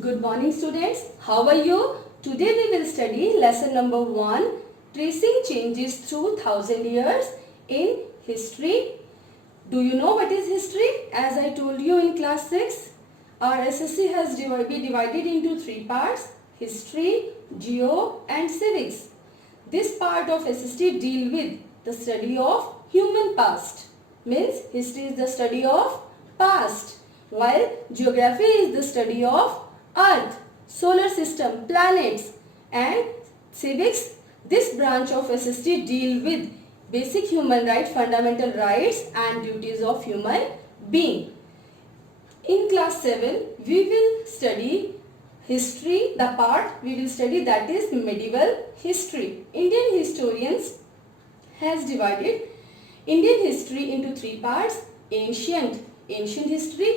Good morning students. How are you? Today we will study lesson number 1, tracing changes through 1000 years in history. Do you know what is history? As I told you in class 6, our SSC has been divided into 3 parts: history, geo and civics. This part of SST deal with the study of human past. Means history is the study of past, while geography is the study of earth, solar system, planets, and civics. This branch of SST deal with basic human rights, fundamental rights and duties of human being. In class 7, we will study history, the part we will study that is medieval history. Indian historians has divided Indian history into 3 parts: ancient history,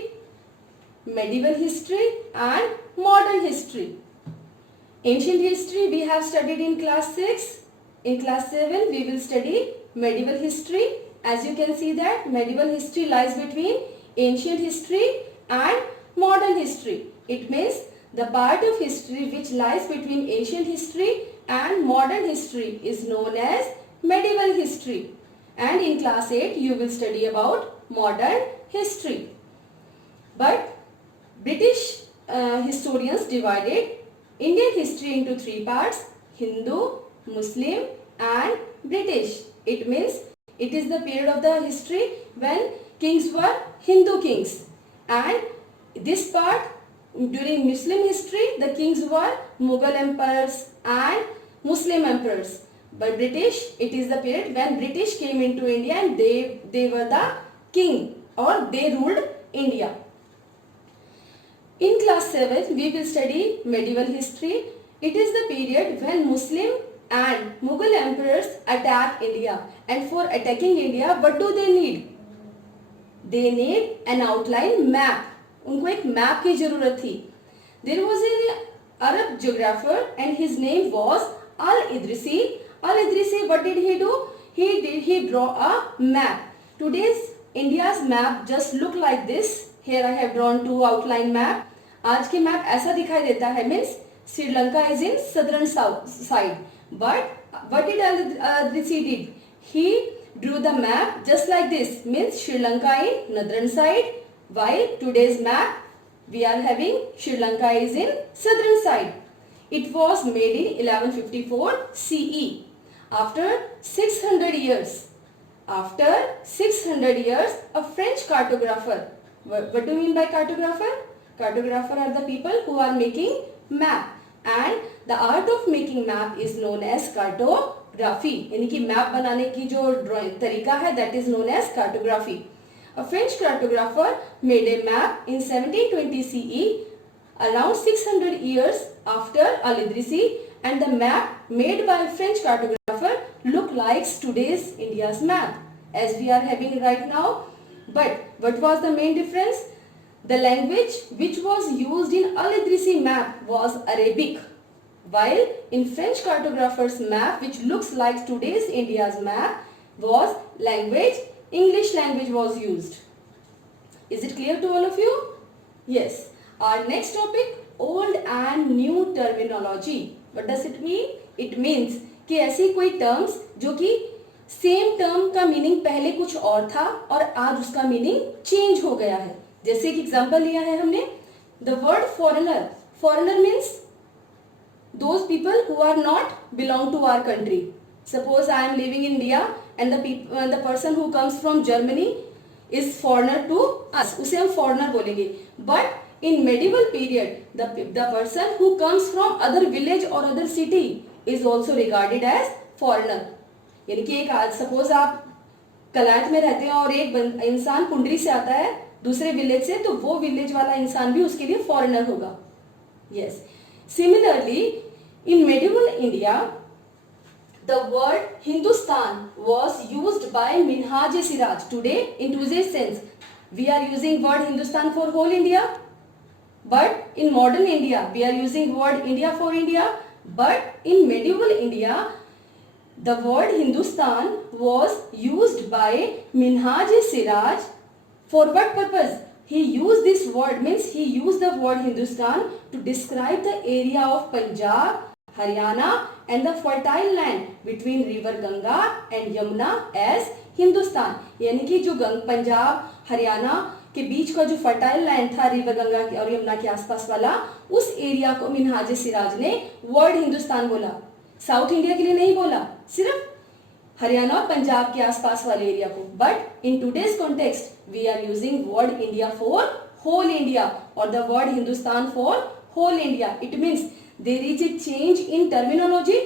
medieval history and modern history. Ancient history we have studied in class 6. In class 7 we will study medieval history. As you can see that medieval history lies between ancient history and modern history. It means the part of history which lies between ancient history and modern history is known as medieval history. And in class 8 you will study about modern history. But British historians divided Indian history into 3 parts: Hindu, Muslim and British. It means it is the period of the history when kings were Hindu kings, and this part during Muslim history the kings were Mughal emperors and Muslim emperors. But British, it is the period when British came into India and they were the king or they ruled India. In class 7 we will study medieval history. It is the period when Muslim and Mughal emperors attack India, and for attacking India what do they need? They need an outline map. उनको एक map की जरूरत थी. There was an Arab geographer and his name was Al-Idrisi. Al-Idrisi, what did he do? He draw a map. Today's India's map just look like this. Here I have drawn 2 outline map. आज के map ऐसा दिखाई देता है. Means Sri Lanka is in southern side. But what did Al-Idrisi did? He drew the map just like this. Means Sri Lanka in northern side, while today's map we are having Sri Lanka is in southern side. It was made in 1154 CE. After 600 years, a French cartographer. What do you mean by cartographer? Cartographer are the people who are making map, and the art of making map is known as cartography. यानी कि map बनाने की जो drawing तरीका है that is known as cartography. A French cartographer made a map in 1720 CE, around 600 years after Al-Idrisi, and the map made by French cartographer look like today's India's map as we are having right now. But what was the main difference? The language which was used in Al-Idrisi map was Arabic, while in French cartographer's map, which looks like today's India's map, was English language was used. Is it clear to all of you? Yes. Our next topic, old and new terminology. What does it mean? It means कि ऐसी कोई terms जो कि same term का meaning पहले कुछ और था और आज उसका मीनिंग चेंज हो गया है. जैसे कि एग्जांपल लिया है हमने, the word foreigner. Foreigner means those people who are not belong to our country. Suppose I am living in India and the person who comes from Germany is foreigner to us. उसे हम foreigner बोलेंगे. But in medieval period, the person who comes from other village or other city is also regarded as foreigner. यानी कि एक आज suppose आप कलायत में रहते हैं और एक इंसान पुंडरी से आता है दूसरे विलेज से, तो वो विलेज वाला इंसान भी उसके लिए फॉरेनर होगा. Yes. Similarly in medieval India the word Hindustan was used by Minhaj Siraj. Today in today's sense we are using word Hindustan for whole India, but in modern India we are using word India for India. But in medieval India the word Hindustan was used by Minhaj Siraj. For what purpose? he used this word, means he used the word Hindustan to describe the area of Punjab, Haryana and the fertile land between river Ganga and Yamuna as Hindustan. यानी कि जो पंजाब हरियाणा के बीच का जो fertile land था river Ganga और यमुना के आसपास वाला, उस एरिया को मिनहाज सिराज ने वर्ड हिंदुस्तान बोला. साउथ इंडिया के लिए नहीं बोला, सिर्फ हरियाणा और पंजाब के आसपास वाले एरिया को. But in today's context we are using word India for whole India और the word Hindustan for whole India. It means there is a change in terminology.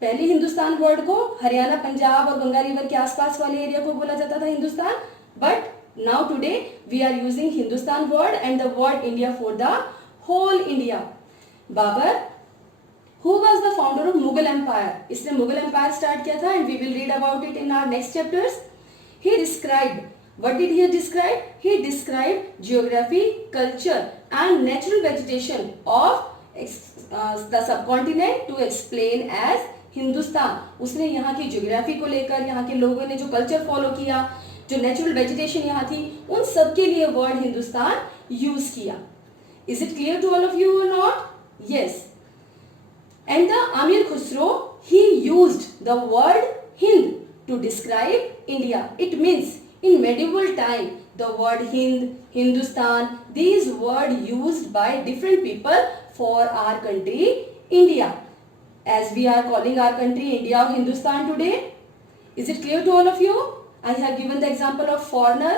पहले हिंदुस्तान वर्ड को हरियाणा, पंजाब और गंगा रिवर के आसपास वाले एरिया को बोला जाता था Hindustan. But now today we are using Hindustan word and the word India for the whole India. Babur, who was the founder of Mughal Empire? इसने मुगल एम्पायर स्टार्ट किया था and we will read about it in our next chapters. He described, what did he describe? He described geography, culture and natural vegetation of the subcontinent to explain as Hindustan. उसने यहाँ की geography को लेकर, यहाँ के लोगों ने जो कल्चर फॉलो किया, जो नेचुरल वेजिटेशन यहाँ थी, उन सब के लिए वर्ड हिंदुस्तान यूज किया. Is it clear to all of you or not? Yes. And the Amir Khusro, he used the word Hind to describe India. It means in medieval time the word Hind, Hindustan, these words used by different people for our country India. As we are calling our country India or Hindustan today. Is it clear to all of you? I have given the example of foreigner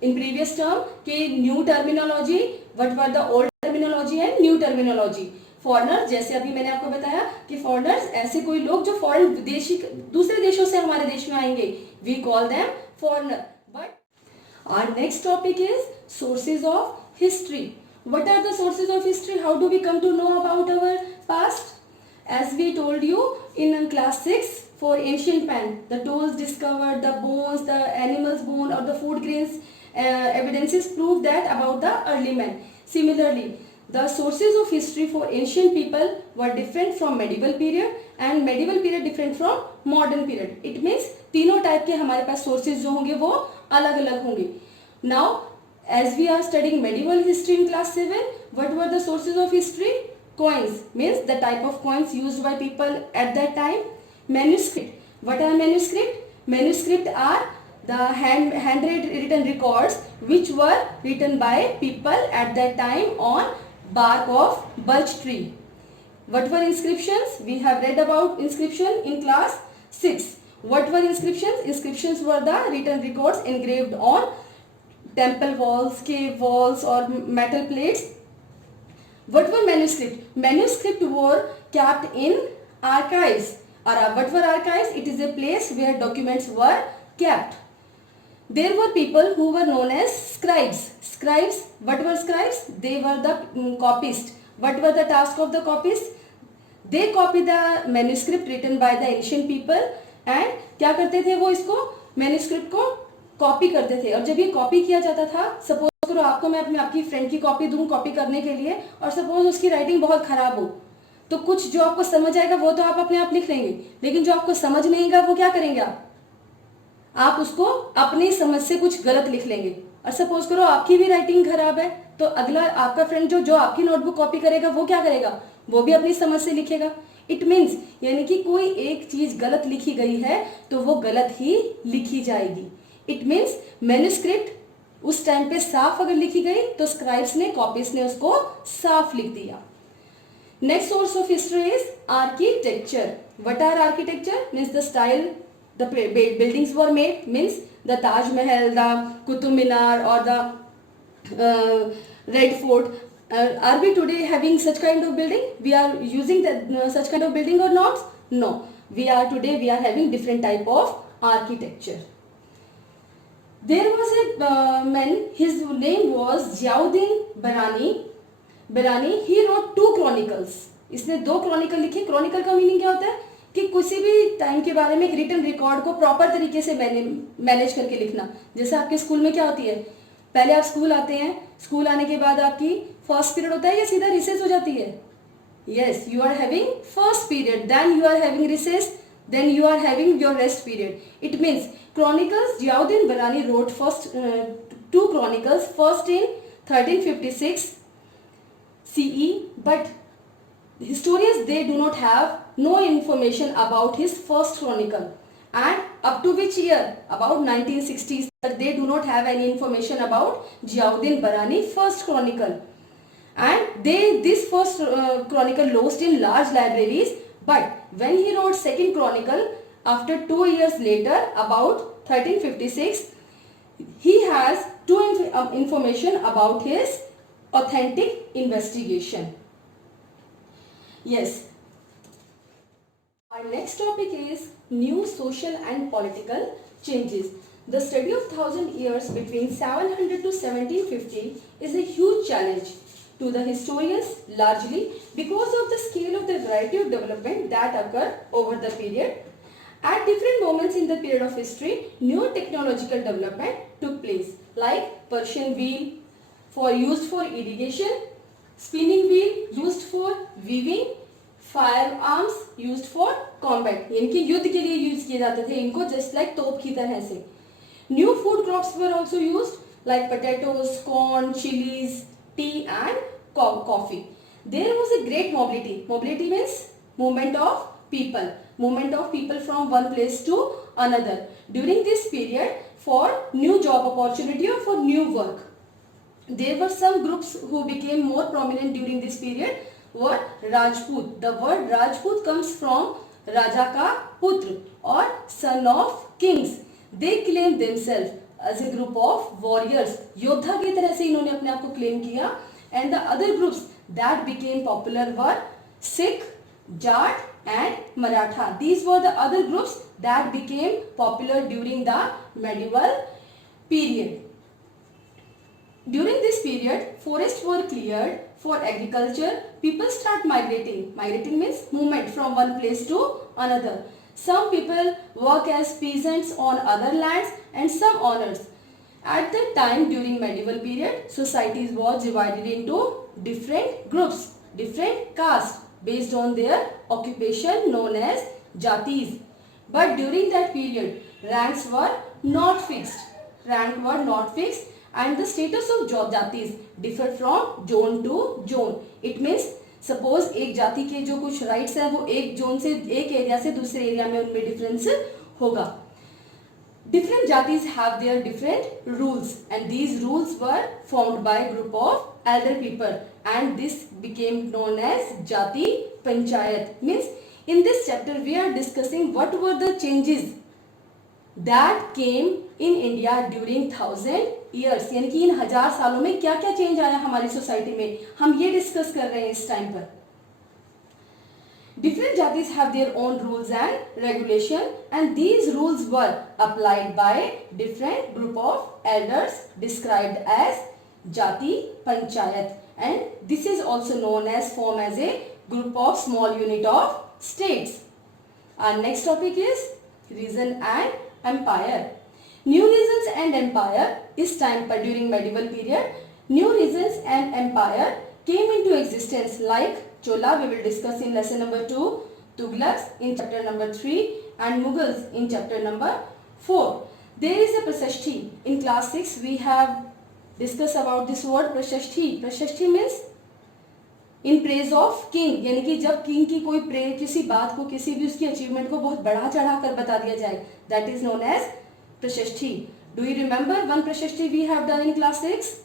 in previous term कि new terminology, what were the old terminology and new terminology. Foreigner, जैसे अभी मैंने आपको बताया कि foreigners ऐसे कोई लोग जो फॉरेन विदेशी दूसरे देशों से हमारे देश में आएंगे, we call them foreigner. But our next topic is sources of history. What are the sources of history? How do we come to know about our past? As we told you in class 6 for ancient man, the tools discovered, the bones, the animal's bone or the food grains evidences prove that about the early man. Similarly, the sources of history for ancient people were different from medieval period and medieval period different from modern period. It means तीनों type के हमारे पास sources जो होंगे वो अलग अलग होंगे. Now, as we are studying medieval history in class 7, what were the sources of history? Coins, means the type of coins used by people at that time. Manuscript. What are manuscript? Manuscript are the handwritten records which were written by people at that time on bark of birch tree. What were inscriptions? We have read about inscription in class 6. What were inscriptions? Inscriptions were the written records engraved on temple walls, cave walls or metal plates. What were manuscript? Manuscript were kept in archives. What were archives? It is a place where documents were kept. There were people who were known as scribes. Scribes, what were scribes? They were the copyists. What were the task of the copyists? They copy the manuscript written by the ancient people and क्या करते थे वो इसको manuscript को copy करते थे. और जब ये कॉपी किया जाता था, सपोज करो आपको मैं आपकी फ्रेंड की कॉपी दूं कॉपी करने के लिए और सपोज उसकी राइटिंग बहुत खराब हो, तो कुछ जो आपको समझ आएगा वो तो आप अपने आप लिख लेंगे, लेकिन जो आपको समझ नहीं आएगा वो क्या करेंगे आप उसको अपनी समझ से कुछ गलत लिख लेंगे. और सपोज करो आपकी भी राइटिंग खराब है, तो अगला आपका फ्रेंड जो आपकी नोटबुक कॉपी करेगा वो क्या करेगा, वो भी अपनी समझ से लिखेगा. इट मीन्स यानी कि कोई एक चीज गलत लिखी गई है तो वो गलत ही लिखी जाएगी. इट मीन्स मैन्युस्क्रिप्ट उस टाइम पे साफ अगर लिखी गई तो स्क्राइब्स ने, कॉपीज ने उसको साफ लिख दिया. Next source of history is architecture. What are architecture? Means the style the buildings were made. Means the Taj Mahal, the Qutub Minar or the Red Fort. Are we today having such kind of building? We are using such kind of building or not? No. We are having different type of architecture. There was a man, his name was Ziauddin Barani, he wrote 2 chronicles. इसने 2 Chronicle लिखे. Chronicle का meaning क्या होता है कि किसी भी time के बारे में एक रिटन रिकॉर्ड को प्रॉपर तरीके से मैनेज करके लिखना. जैसे आपके स्कूल में क्या होती है, पहले आप स्कूल आते हैं, स्कूल आने के बाद आपकी फर्स्ट पीरियड होता है या सीधा रिसेस हो जाती है? Yes, you are having first period, then you are having recess, then you are having your rest period. It means chronicles Ziauddin Barani wrote first two chronicles, first in 1356 CE, but historians, they do not have no information about his first chronicle, and up to which year, about 1960s, but they do not have any information about Ziauddin Barani first chronicle, and this first chronicle lost in large libraries. But when he wrote second chronicle after 2 years later, about 1356, he has information about his authentic investigation. Yes. Our next topic is new social and political changes. The study of 1000 years between 700 to 1750 is a huge challenge to the historians, largely because of the scale of the variety of development that occur over the period. At different moments in the period of history, new technological development took place, like Persian wheel used for irrigation, spinning wheel used for weaving, firearms used for combat, यानी कि युद्ध के लिए use किए जाते थे इनको, just like तोप की तरह से. New food crops were also used, like potatoes, corn, chilies, tea and coffee. There was a great mobility. Mobility means movement of people from one place to another during this period for new job opportunity or for new work. There were some groups who became more prominent during this period were Rajput. The word Rajput comes from Raja ka Putra or son of kings. They claimed themselves as a group of warriors. योद्धा की तरह से इन्होंने अपने आप को claim किया. And the other groups that became popular were Sikh, Jat and Maratha. These were the other groups that became popular during the medieval period. During this period, forests were cleared for agriculture. People start migrating. Migrating means movement from one place to another. Some people work as peasants on other lands and some owners. At that time, during medieval period, societies was divided into different groups, different castes based on their occupation known as jatis. But during that period, ranks were not fixed. And the status of jatis differ from zone to zone. It means suppose एक जाति के जो कुछ rights है वो एक zone से एक एरिया से दूसरे एरिया में उनमें डिफरेंस होगा. Different jatis have their different rules and these rules were formed by a group of elder people and this became known as Jati Panchayat. Means in this chapter we are discussing what were the changes that came in India during 1000 years. यानी कि इन 1000 सालों में क्या क्या change आया हमारी society में, हम ये डिस्कस कर रहे हैं इस टाइम पर. Different jatis have their own rules and regulation and these rules were applied by different group of elders described as Jati Panchayat and this is also known as form as a group of small unit of states. Our next topic is region and empire. New regions and empire is time पर during medieval period. New regions and empire came into existence like Chola we will discuss in lesson number 2, Tughlaqs in chapter number 3 and Mughals in chapter number 4. There is a Prashasti. In class 6 we have discussed about this word Prashasti. Prashasti means in praise of king, यानी कि जब king की कोई praise किसी बात को किसी भी उसकी अचीवमेंट को बहुत बढ़ा चढ़ा कर बता दिया जाए, that is known as Prashasti. Do you remember one Prashasti we have done in class 6?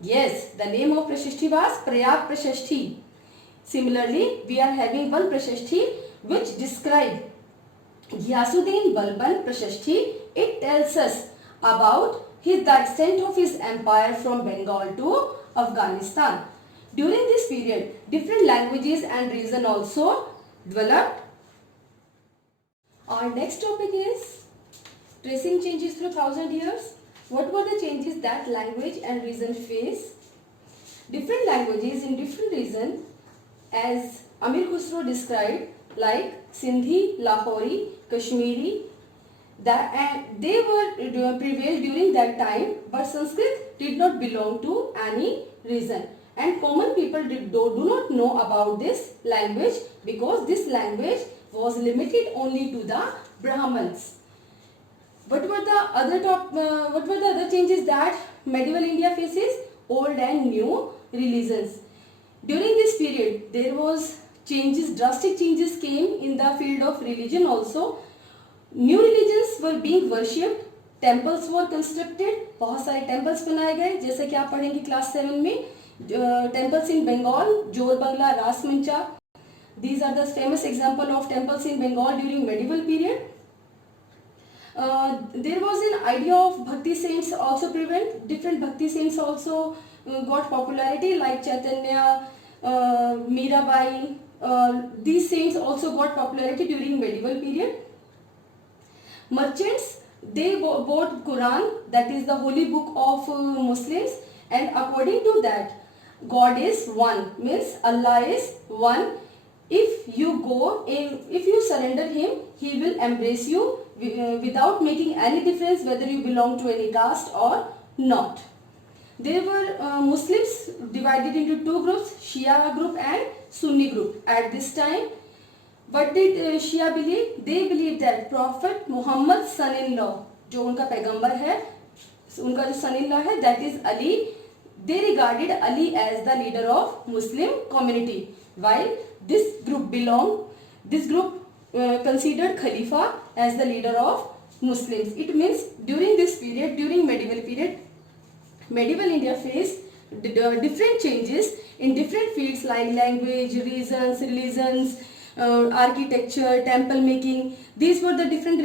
Yes, the name of Prashasti was Prayag Prashasti. Similarly, we are having one Prashasti which describe Ghiyasuddin Balban Prashasti. It tells us about the extent of his empire from Bengal to Afghanistan. During this period, different languages and region also developed. Our next topic is tracing changes through 1000 years. What were the changes that language and region face? Different languages in different regions, as Amir Khusro described, like Sindhi, Lahori, Kashmiri, they were prevailed during that time, but Sanskrit did not belong to any region. And common people do not know about this language because this language was limited only to the Brahmins. What were the other changes that medieval India faces? Old and new religions. During this period, there was drastic changes came in the field of religion also. New religions were being worshipped. Temples were constructed. बहुत सारे temples बनाए गए, जैसे कि आप पढ़ेंगे class 7 में. Temples in Bengal, Jorbangla, Rasmancha. These are the famous example of temples in Bengal during medieval period. There was an idea of bhakti saints also prevalent. Different bhakti saints also got popularity, like Chaitanya, Mirabai. These saints also got popularity during medieval period. Merchants, they bought Quran, that is the holy book of Muslims, and according to that, God is one, means Allah is one. If you surrender Him, He will embrace you without making any difference whether you belong to any caste or not. There were Muslims divided into two groups, Shia group and Sunni group. At this time, what did Shia believe? They believed that Prophet Muhammad's son-in-law, जो उनका पैगंबर है, उनका जो son-in-law है, that is Ali. They regarded Ali as the leader of Muslim community, while this group considered Khalifa as the leader of Muslims. It means during this period, during medieval period, medieval India faced different changes in different fields like language, religions, architecture, temple making. These were the different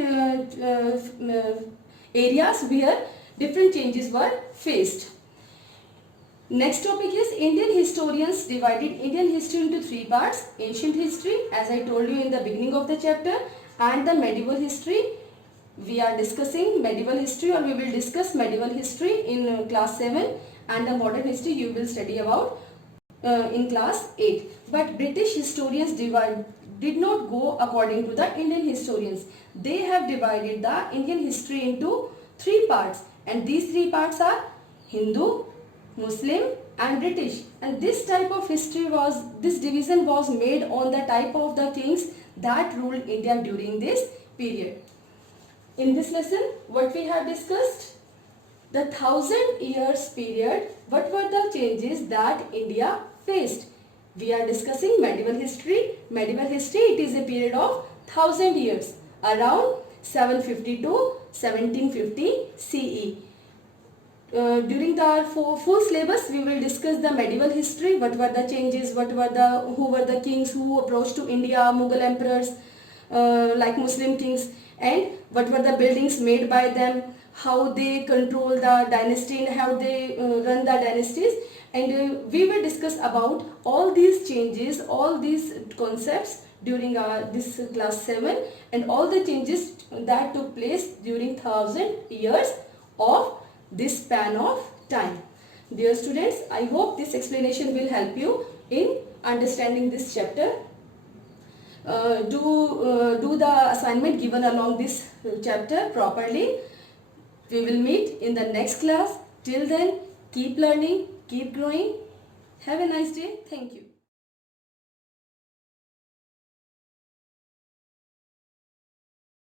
areas where different changes were faced. Next topic is Indian historians divided Indian history into three parts: ancient history, as I told you in the beginning of the chapter, and the medieval history. We are discussing medieval history, or we will discuss medieval history in class 7, and the modern history you will study about in class 8. But British historians did not go according to the Indian historians. They have divided the Indian history into three parts, and these three parts are Hindu, Muslim and British. And this type of this division was made on the type of the kings that ruled India during this period. In this lesson, what we have discussed? The 1000 years period, what were the changes that India faced? We are discussing medieval history. Medieval history, it is a period of 1000 years, around 750 to 1750 CE. During the full syllabus, we will discuss the medieval history. What were the changes? Who were the kings who approached to India? Mughal emperors, like Muslim kings, and what were the buildings made by them? How they control the dynasty and how they run the dynasties. And we will discuss about all these changes, all these concepts during this class 7, and all the changes that took place during 1000 years of this span of time. Dear students, I hope this explanation will help you in understanding this chapter. Do the assignment given along this chapter properly. We will meet in the next class. Till then, keep learning, keep growing. Have a nice day. Thank you.